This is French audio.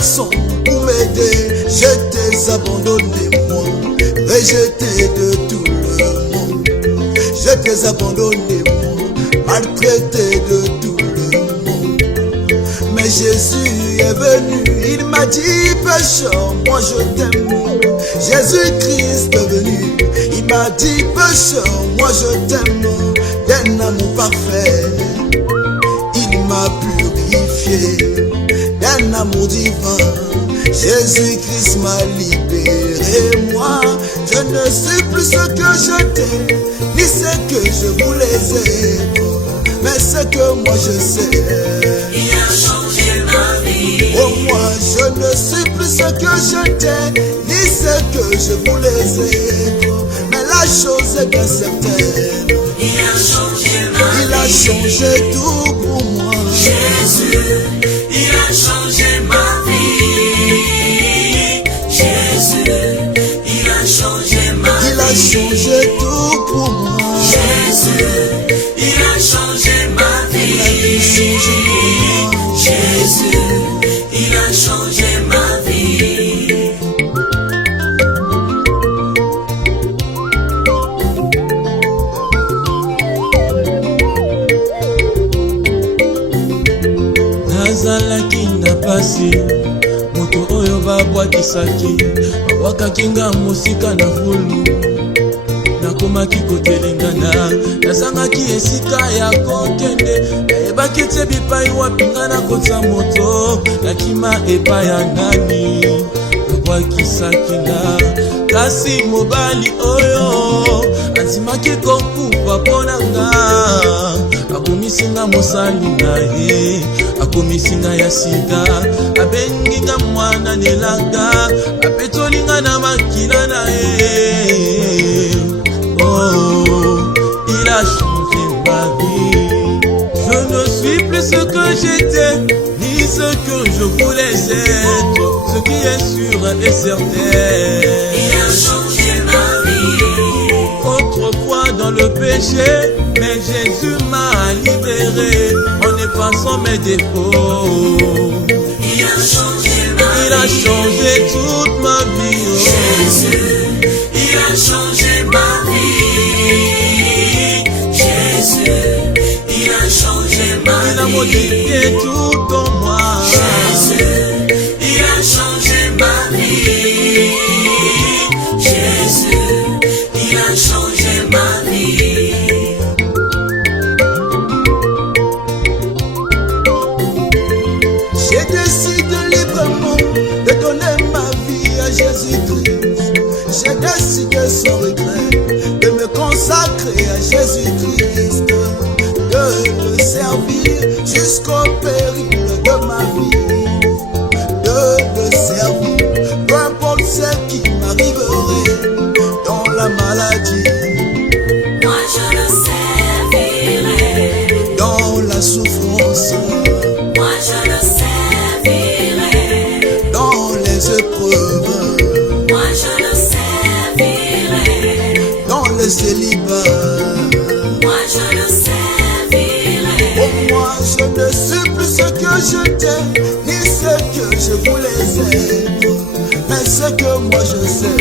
personne pour m'aider. Je t'ai abandonné, moi, rejeté de tout le monde. Je t'ai abandonné, moi, maltraité de tout le monde. Mais Jésus est venu, il m'a dit pécheur, moi je t'aime. Jésus-Christ est venu, il m'a dit pécheur, moi je t'aime. D'un amour parfait, il m'a purifié. D'un amour divin, Jésus-Christ m'a libéré. Moi, je ne sais plus ce que j'étais, ni ce que je voulais être, mais ce que moi je sais, il a changé ma vie. Oh, moi je ne sais plus ce que j'étais, ni ce que je voulais être, mais la chose est bien certaine, il a changé ma vie. Il a changé tout pour moi. Jésus, il a changé ma vie. Jésus, il a changé ma vie. Il a changé tout pour moi. Jésus, il a changé ma vie. Jésus, il a changé ma vie. Nazalaki na pasi, moto oyo babwakisaki, babwakaki nga mosika na fulu. Nakomaki kotelengana, nazangaki esika ya kokende, nayebaki te bipai wapi nga nakota moto, nakima epai ya nani babwakisaki nga. Kasi mobali oyo andimaki kokufa mpona nga, akomisi nga mosali na ye, akomisi nga ya sika, abengi nga mwana nelanga, apetoli nga na makila na ye. Oh, il a changé ma vie. Je ne suis plus ce que j'étais, ni ce que je voulais être. Ce qui est sûr et certain, il a changé ma vie. Autrefois dans le péché, mais Jésus m'a libéré en effaçant mes défauts. Il a changé ma vie. Il a changé toute ma vie. Oh. Jésus, il a changé ma vie. Jésus, il a changé ma vie. Il a modifié tout en moi. Jésus, il a changé ma vie. Jésus, il a changé ma vie. J'ai décidé librement de donner ma vie à Jésus-Christ. J'ai décidé sans regret de me consacrer à Jésus-Christ, de le servir jusqu'au péril de ma vie, de le servir, peu importe ce qui m'arriverait dans la maladie, Moi je le servirai. dans la souffrance, Moi je le servirai. dans les épreuves, Moi je le servirai. dans le célibat. Moi je le servirai. Oh, moi je ne sais plus ce que j'étais, ni ce que je voulais être, mais ce que moi je sais,